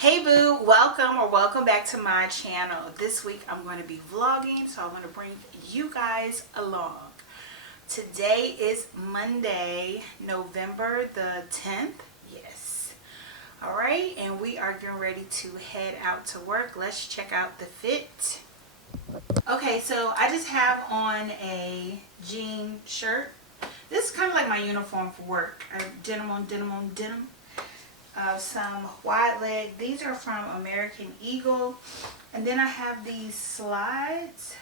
Hey boo, welcome back to my channel. This week I'm going to be vlogging, so I'm going to bring you guys along. Today is Monday, November the 10th. Yes. Alright, and we are getting ready to head out to work. Let's check out the fit. Okay, so I just have on a jean shirt. This is kind of like my uniform for work. I have denim on denim. Some wide leg. These are from American Eagle. And then I have these slides.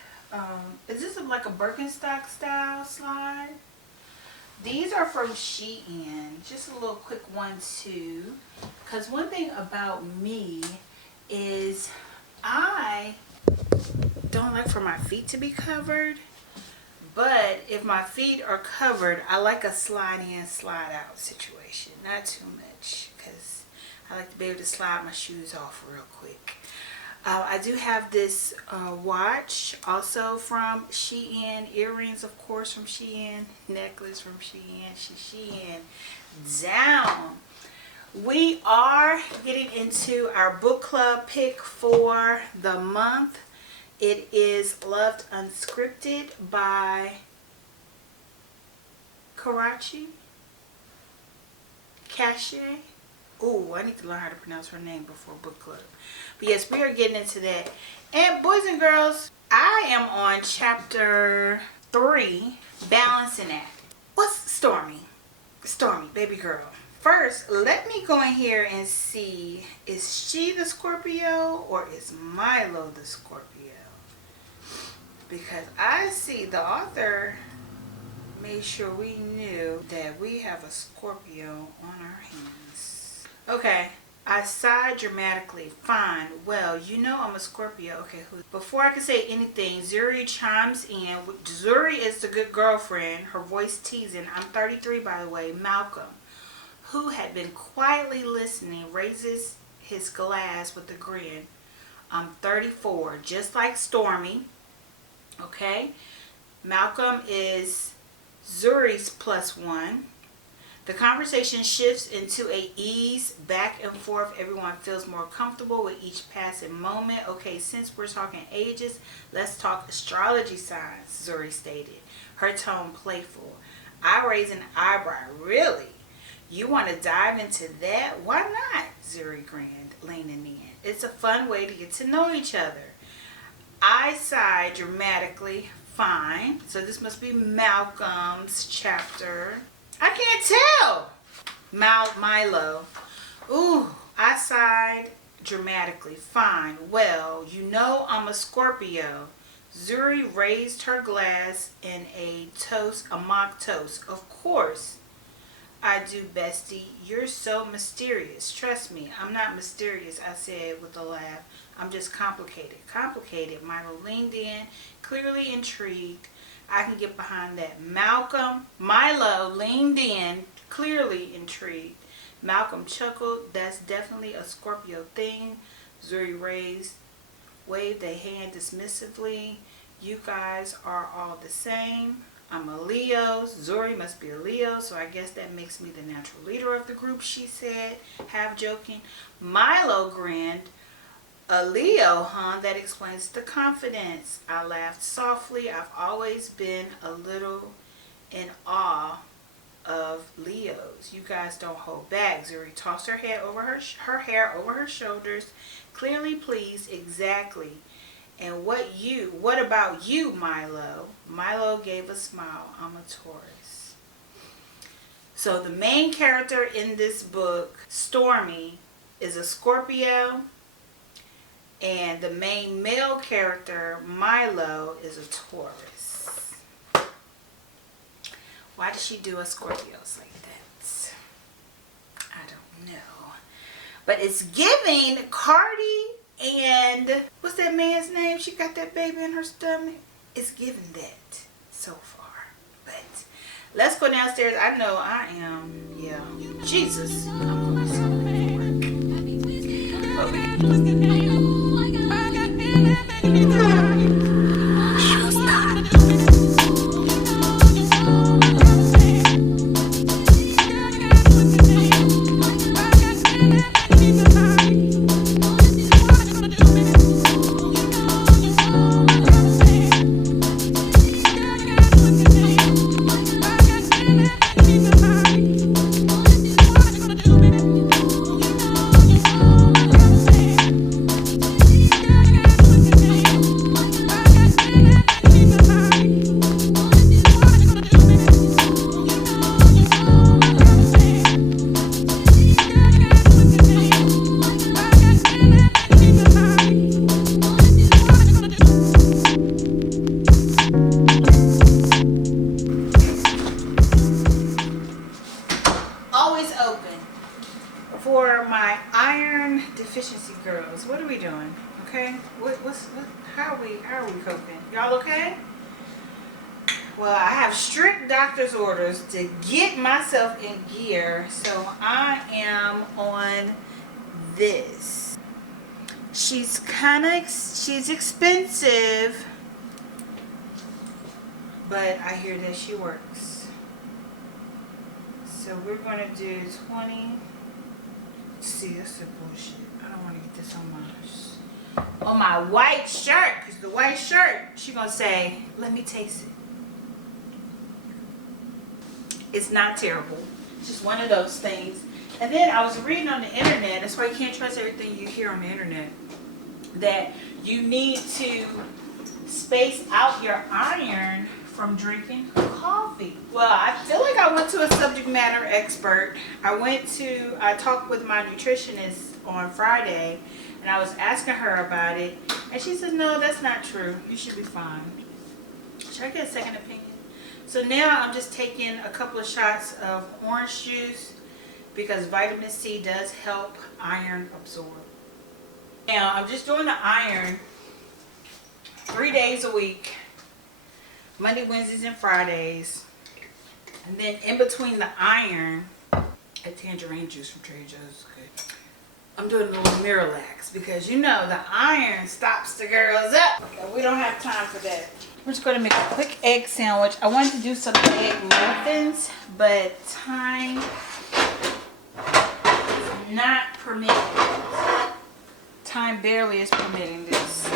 Is this like a Birkenstock style slide? These are from Shein. Just a little quick one too. Because one thing about me is I don't like for my feet to be covered. But if my feet are covered, I like a slide in, slide out situation. Not too much, because I like to be able to slide my shoes off real quick. I do have this watch also from Shein. Earrings, of course, from Shein. Necklace from Shein. Shein down. We are getting into our book club pick for the month. It is Loved Unscripted by Cache. Oh, I need to learn how to pronounce her name before book club. But yes, we are getting into that. And boys and girls, I am on chapter 3, Balancing Act. What's Stormy? Stormy, baby girl. First, let me go in here and see, is she the Scorpio or is Milo the Scorpio? Because I see the author made sure we knew that we have a Scorpio on our hands. Okay, I sighed dramatically. Fine. Well, you know I'm a Scorpio. Okay, before I can say anything, Zuri chimes in. Zuri is the good girlfriend, her voice teasing. I'm 33, by the way. Malcolm, who had been quietly listening, raises his glass with a grin. I'm 34, just like Stormy. Okay, Malcolm is Zuri's +1. The conversation shifts into a ease back and forth. Everyone feels more comfortable with each passing moment. Okay, since we're talking ages, let's talk astrology signs, Zuri stated, her tone playful. I raised an eyebrow. Really? You want to dive into that? Why not? Zuri grinned, leaning in. It's a fun way to get to know each other. I sighed dramatically. Fine. So this must be Malcolm's chapter. I can't tell. Milo. Ooh, I sighed dramatically. Fine. Well, you know I'm a Scorpio. Zuri raised her glass in a toast, a mock toast. Of course I do, bestie. You're so mysterious. Trust me, I'm not mysterious, I said with a laugh. I'm just complicated. Complicated. Milo leaned in, clearly intrigued. I can get behind that. Milo leaned in, clearly intrigued. Malcolm chuckled. That's definitely a Scorpio thing. Zuri waved a hand dismissively. You guys are all the same. I'm a Leo. Zuri must be a Leo, so I guess that makes me the natural leader of the group, she said, half joking. Milo grinned. A Leo, huh? That explains the confidence. I laughed softly. I've always been a little in awe of Leos. You guys don't hold back. Zuri tossed her hair over her shoulders, clearly pleased. Exactly. And what about you, Milo? Milo gave a smile. I'm a Taurus. So the main character in this book, Stormy, is a Scorpio. And the main male character, Milo, is a Taurus. Why does she do a Scorpios like that? I don't know. But it's giving Cardi and what's that man's name? She got that baby in her stomach. It's giving that so far. But let's go downstairs. I know I am. Yeah. Jesus. I'm going to work. deficiency girls. What are we doing? Okay? How are we coping? Y'all okay? Well, I have strict doctor's orders to get myself in gear, so I am on this. She's expensive, but I hear that she works. So we're gonna do 20. See, that's the bullshit. I don't want to get this on my white shirt, because the white shirt, she gonna say, let me taste it. It's not terrible. It's just one of those things. And then I was reading on the internet, that's why you can't trust everything you hear on the internet, that you need to space out your iron from drinking coffee. Well, I feel like I went to a subject matter expert. I talked with my nutritionist on Friday, and I was asking her about it, and she said, no, that's not true. You should be fine. Should I get a second opinion? So now I'm just taking a couple of shots of orange juice because vitamin C does help iron absorb. Now I'm just doing the iron 3 days a week, Monday, Wednesdays, and Fridays. And then in between the iron, a tangerine juice from Trader Joe's is good. I'm doing a little Miralax because you know the iron stops the girls up. But we don't have time for that. We're just going to make a quick egg sandwich. I wanted to do some egg muffins, but time is not permitting. Time barely is permitting this.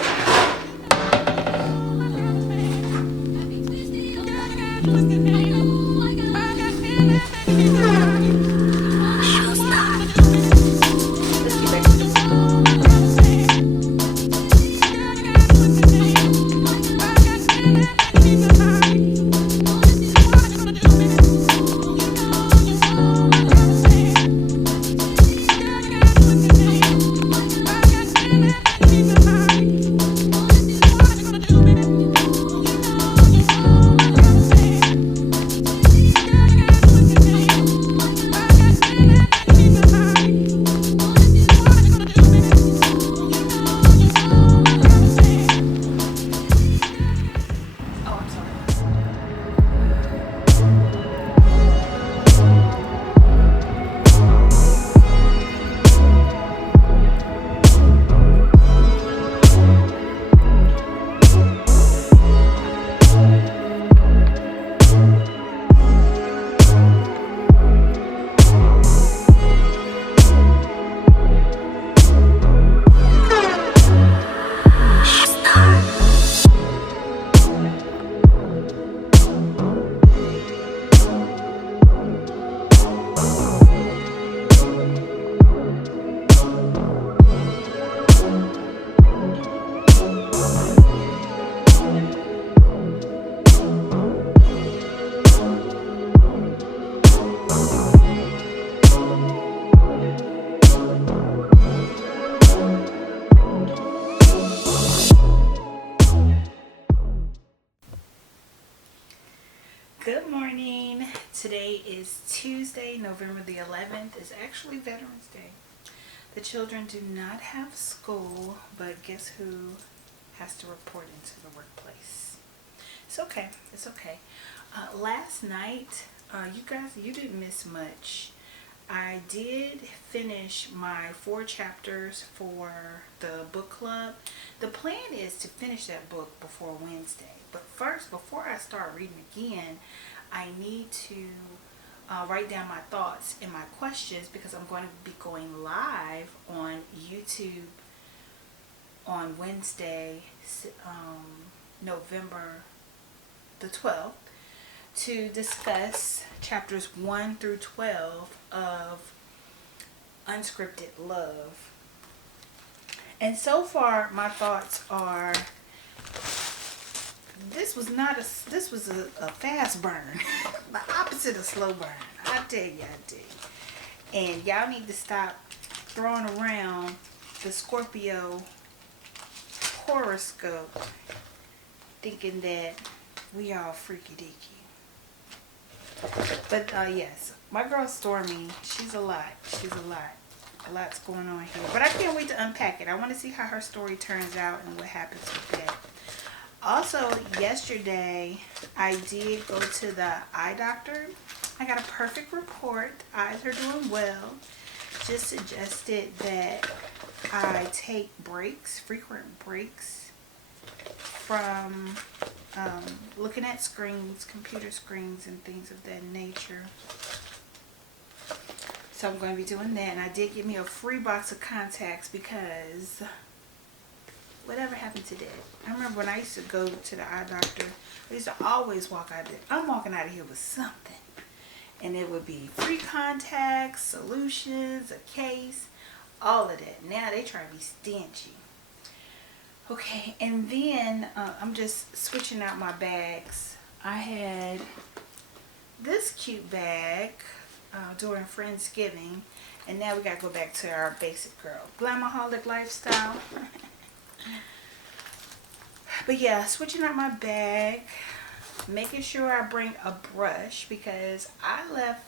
Good morning. Today is Tuesday, November the 11th. It's actually Veterans Day. The children do not have school, but guess who has to report into the workplace? It's okay. It's okay. Last night, you guys, you didn't miss much. I did finish my 4 chapters for the book club. The plan is to finish that book before Wednesday. But first, before I start reading again, I need to write down my thoughts and my questions because I'm going to be going live on YouTube on Wednesday, November the 12th, to discuss chapters 1 through 12 of Unscripted Love. And so far, my thoughts are, this was a fast burn. The opposite of slow burn. I tell you. And y'all need to stop throwing around the Scorpio horoscope thinking that we all freaky deaky. But yes, my girl Stormy, she's a lot. a lot's going on here. But I can't wait to unpack it. I want to see how her story turns out and what happens with that. Also, yesterday, I did go to the eye doctor. I got a perfect report. The eyes are doing well. Just suggested that I take breaks, frequent breaks from looking at screens, computer screens, and things of that nature. So I'm going to be doing that. And I did get me a free box of contacts because whatever happened to that? I remember when I used to go to the eye doctor, I used to always walk out there. I'm walking out of here with something. And it would be free contacts, solutions, a case, all of that. Now they try to be stingy. Okay, and then I'm just switching out my bags. I had this cute bag during Friendsgiving, and now we gotta go back to our basic girl glamaholic lifestyle. But yeah, switching out my bag, making sure I bring a brush because I left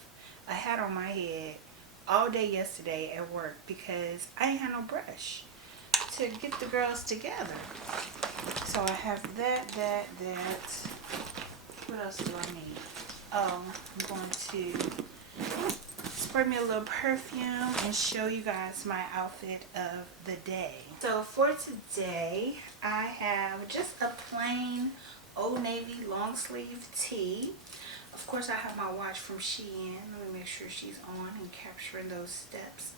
a hat on my head all day yesterday at work because I ain't had no brush to get the girls together. So I have that. What else do I need? Oh, I'm going to spray me a little perfume and show you guys my outfit of the day. So for today, I have just a plain Old Navy long sleeve tee. Of course, I have my watch from Shein. Let me make sure she's on and capturing those steps.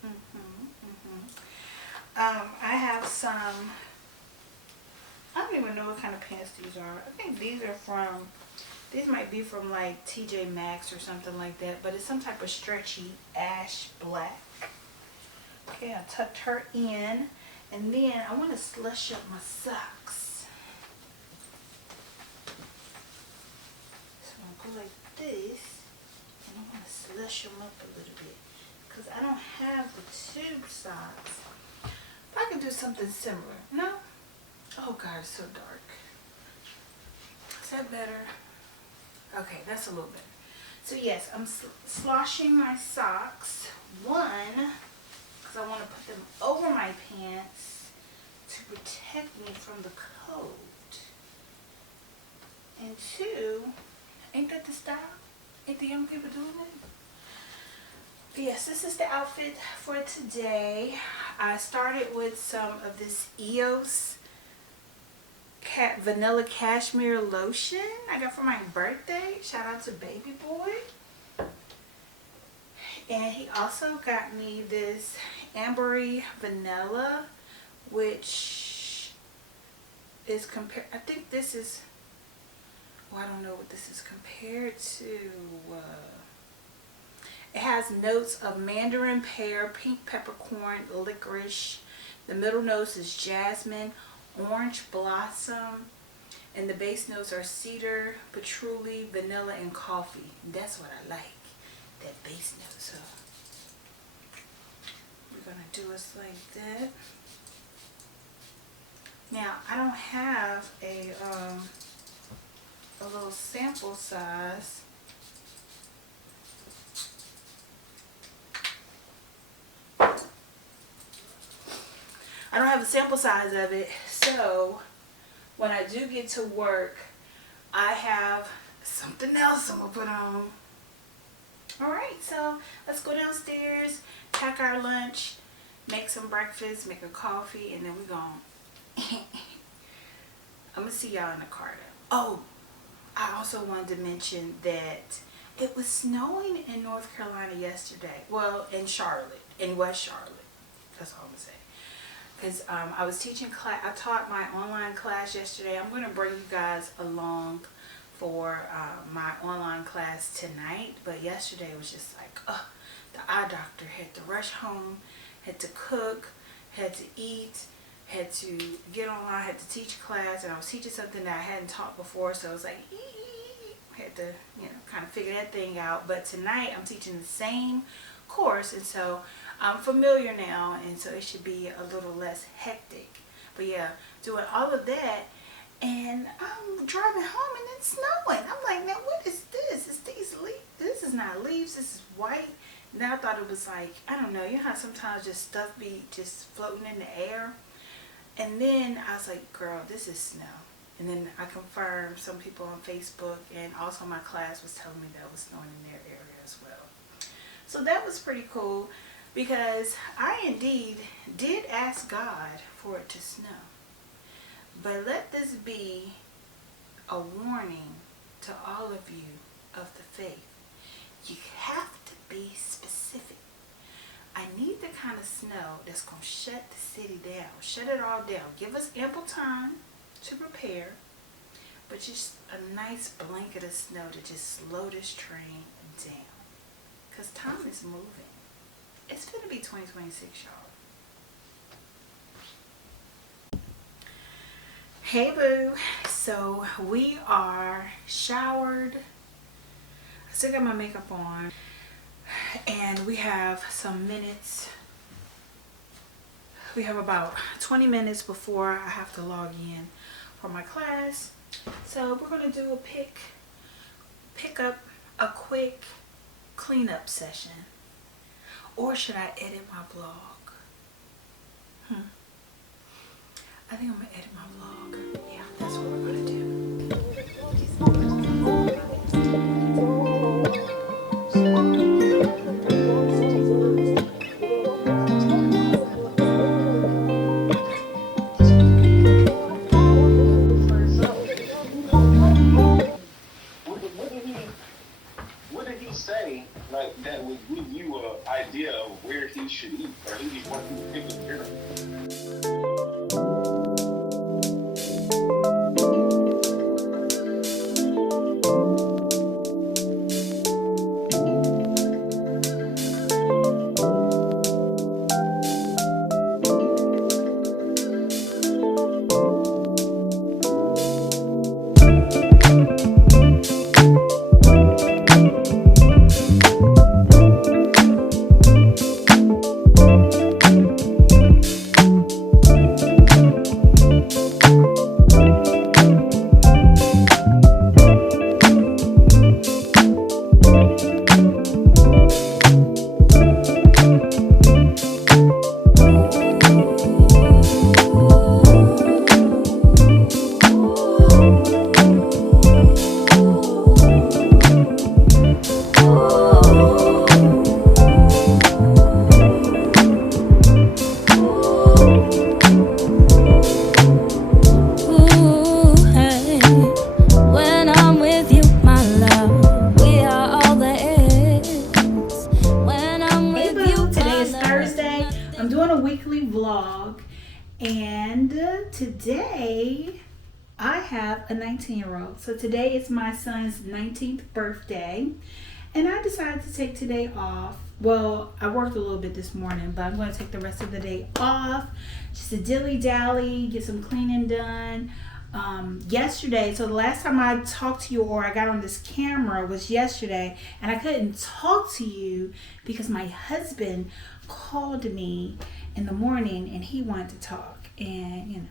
I have some, I don't even know what kind of pants these are. I think these are from, these might be from like TJ Maxx or something like that, but it's some type of stretchy ash black. Okay, I tucked her in, and then I want to slush up my socks. So I'm going to go like this, and I want to slush them up a little bit because I don't have the tube socks. If I could do something similar. No? Oh God, it's so dark. Is that better? Okay, that's a little better. So yes, I'm sloshing my socks. One, because I want to put them over my pants to protect me from the cold. And two, ain't that the style? Ain't the young people doing it? But yes, this is the outfit for today. I started with some of this EOS vanilla cashmere lotion I got for my birthday. Shout out to baby boy. And he also got me this ambery vanilla, which is compared, I think this is, well, I don't know what this is compared to. It has notes of mandarin, pear, pink peppercorn, licorice. The middle notes is jasmine, orange blossom, and the base notes are cedar, patchouli, vanilla, and coffee. And that's what I like, that base note. So we're gonna do us like that. Now I don't have a little sample size. I don't have a sample size of it, so when I do get to work, I have something else I'm gonna put on. Alright, so let's go downstairs, pack our lunch, make some breakfast, make a coffee, and then we're gonna I'm gonna see y'all in the car though. Oh, I also wanted to mention that it was snowing in North Carolina yesterday. Well, in Charlotte, in West Charlotte. That's all I'm gonna say. Because I was teaching class, I taught my online class yesterday. I'm going to bring you guys along for my online class tonight. But yesterday was just like, the eye doctor, had to rush home, had to cook, had to eat, had to get online, had to teach class. And I was teaching something that I hadn't taught before. So I was like, had to, you know, kind of figure that thing out. But tonight I'm teaching the same course, and so I'm familiar now, and so it should be a little less hectic. But yeah, doing all of that, and I'm driving home and it's snowing. I'm like, now what is this? It's these leaves. This is not leaves. This is white. And then I thought it was like, I don't know, you know how sometimes just stuff be just floating in the air? And then I was like, girl, this is snow. And then I confirmed, some people on Facebook and also my class was telling me that it was snowing in their area as well. So that was pretty cool, because I indeed did ask God for it to snow. But let this be a warning to all of you of the faith. You have to be specific. I need the kind of snow that's going to shut the city down. Shut it all down. Give us ample time to prepare. But just a nice blanket of snow to just slow this train down. Because time is moving. It's going to be 2026, y'all. Hey, boo. So we are showered. I still got my makeup on. And we have some minutes. We have about 20 minutes before I have to log in for my class. So we're going to do a pick up a quick cleanup session. Or should I edit my vlog? I think I'm going to edit my vlog. Yeah, that's what we're going to do. What did he say, like, that would give you an idea of where he should eat, or who he wants to take care of? Today I have a 19-year-old. So today is my son's 19th birthday. And I decided to take today off. Well, I worked a little bit this morning, but I'm going to take the rest of the day off. Just to dilly-dally, get some cleaning done. Yesterday, so the last time I talked to you or I got on this camera was yesterday. And I couldn't talk to you because my husband called me in the morning and he wanted to talk. And, you know,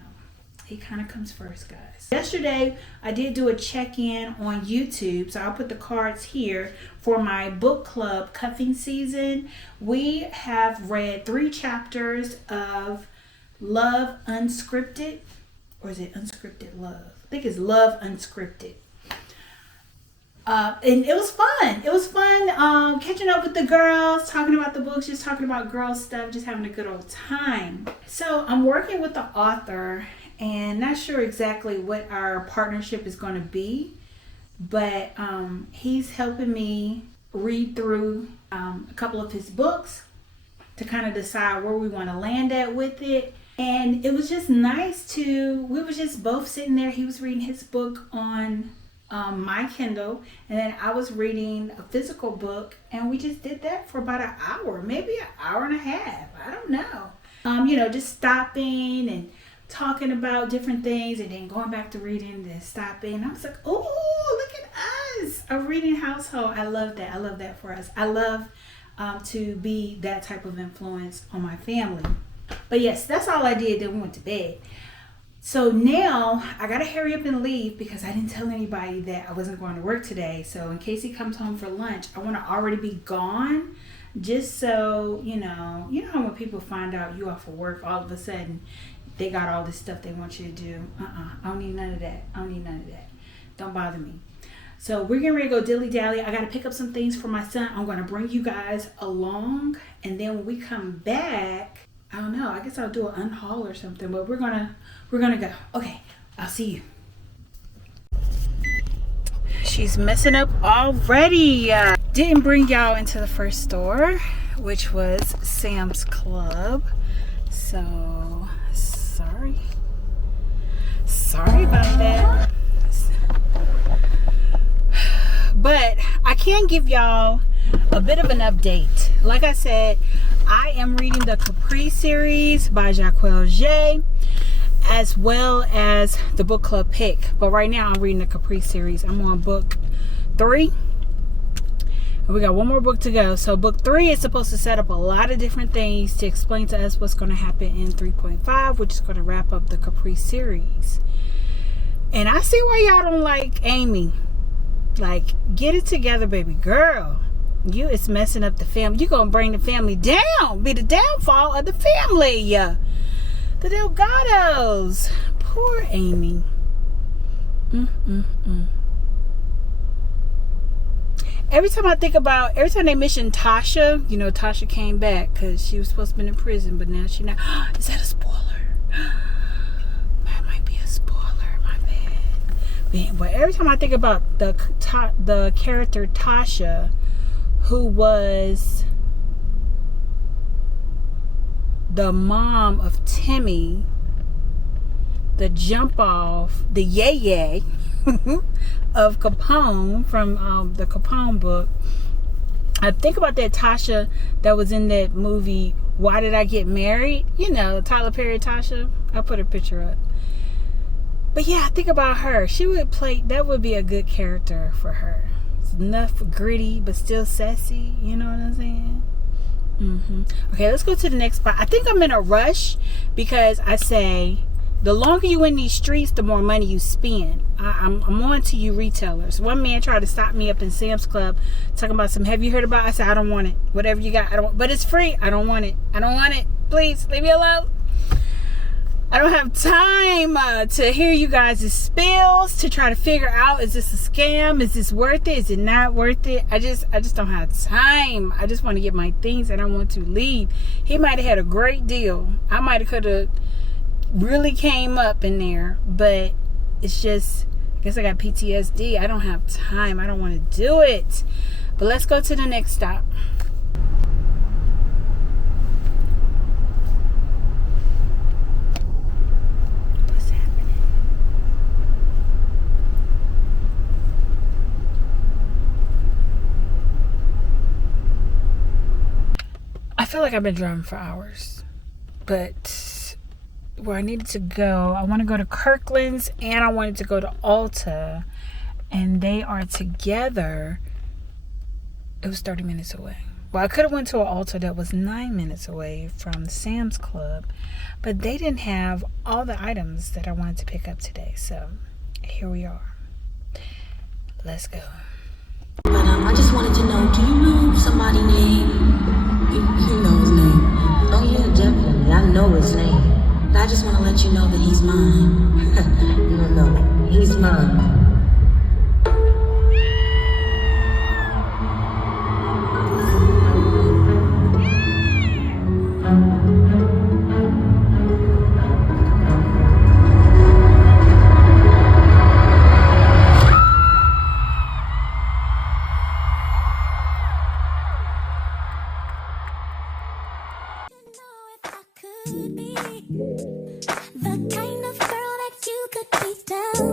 he kind of comes first, guys. Yesterday, I did do a check-in on YouTube. So I'll put the cards here for my book club cuffing season. We have read 3 chapters of Love Unscripted. Or is it Unscripted Love? I think it's Love Unscripted. And it was fun. It was fun catching up with the girls, talking about the books, just talking about girl stuff, just having a good old time. So I'm working with the author and not sure exactly what our partnership is going to be, but he's helping me read through a couple of his books to kind of decide where we want to land at with it. And it was just nice we were just both sitting there. He was reading his book on my Kindle, and then I was reading a physical book, and we just did that for about an hour, maybe an hour and a half. I don't know. You know, just stopping and talking about different things, and then going back to reading, and then stopping. I was like, oh, look at us, a reading household. I love that. I love that for us. I love to be that type of influence on my family. But yes, that's all I did. Then we went to bed. So now I gotta hurry up and leave because I didn't tell anybody that I wasn't going to work today. So in case he comes home for lunch, I want to already be gone just so you know how when people find out you off of work, all of a sudden they got all this stuff they want you to do. I don't need none of that. Don't bother me. So we're getting ready to go dilly dally. I got to pick up some things for my son. I'm going to bring you guys along, and then when we come back, I don't know, I guess I'll do an unhaul or something, but we're gonna go. Okay, I'll see you. She's messing up already. Didn't bring y'all into the first store, which was Sam's Club. So sorry about that. But I can give y'all a bit of an update. Like I said, I am reading the Capri series by Jaquel J, as well as the book club pick. But right now I'm reading the Capri series. I'm on book 3. And we got one more book to go. So book 3 is supposed to set up a lot of different things to explain to us what's going to happen in 3.5, which is going to wrap up the Capri series. And I see why y'all don't like Amy. Like, get it together, baby girl. You is messing up the family. You gonna bring the family down. Be the downfall of the family. The Delgados. Poor Amy. Every time they mention Tasha, you know, Tasha came back because she was supposed to be in prison, but now she not. Is that a spoiler? That might be a spoiler. My bad. But every time I think about the character Tasha, who was the mom of Timmy, the jump off, the yay of Capone from the Capone book. I think about that Tasha that was in that movie, Why Did I Get Married? You know, Tyler Perry Tasha. I'll put her picture up. But yeah, I think about her. That would be a good character for her. It's enough gritty, but still sassy. You know what I'm saying? Okay, let's go to the next spot. I think I'm in a rush because I say the longer you in these streets, the more money you spend. I'm on to you retailers. One man tried to stop me up in Sam's Club talking about have you heard about it? I said, I don't want it. Whatever you got, but it's free. I don't want it. Please, leave me alone. I don't have time to hear you guys' spills, to try to figure out, is this a scam? Is this worth it? Is it not worth it? I just don't have time. I just want to get my things and I want to leave. He might have had a great deal. I could have really came up in there, but it's just, I guess I got PTSD. I don't have time. I don't want to do it. But let's go to the next stop. I feel like I've been driving for hours, but where I needed to go, I want to go to Kirkland's and I wanted to go to Ulta, and they are together. It was 30 minutes away. Well, I could have went to an Ulta that was 9 minutes away from Sam's Club, but they didn't have all the items that I wanted to pick up today. So here we are. Let's go. But I just wanted to know, do you know somebody named... You know his name. Oh yeah, definitely. I know his name. But I just want to let you know that he's mine. You don't know. He's mine. The kind of girl that you could please tell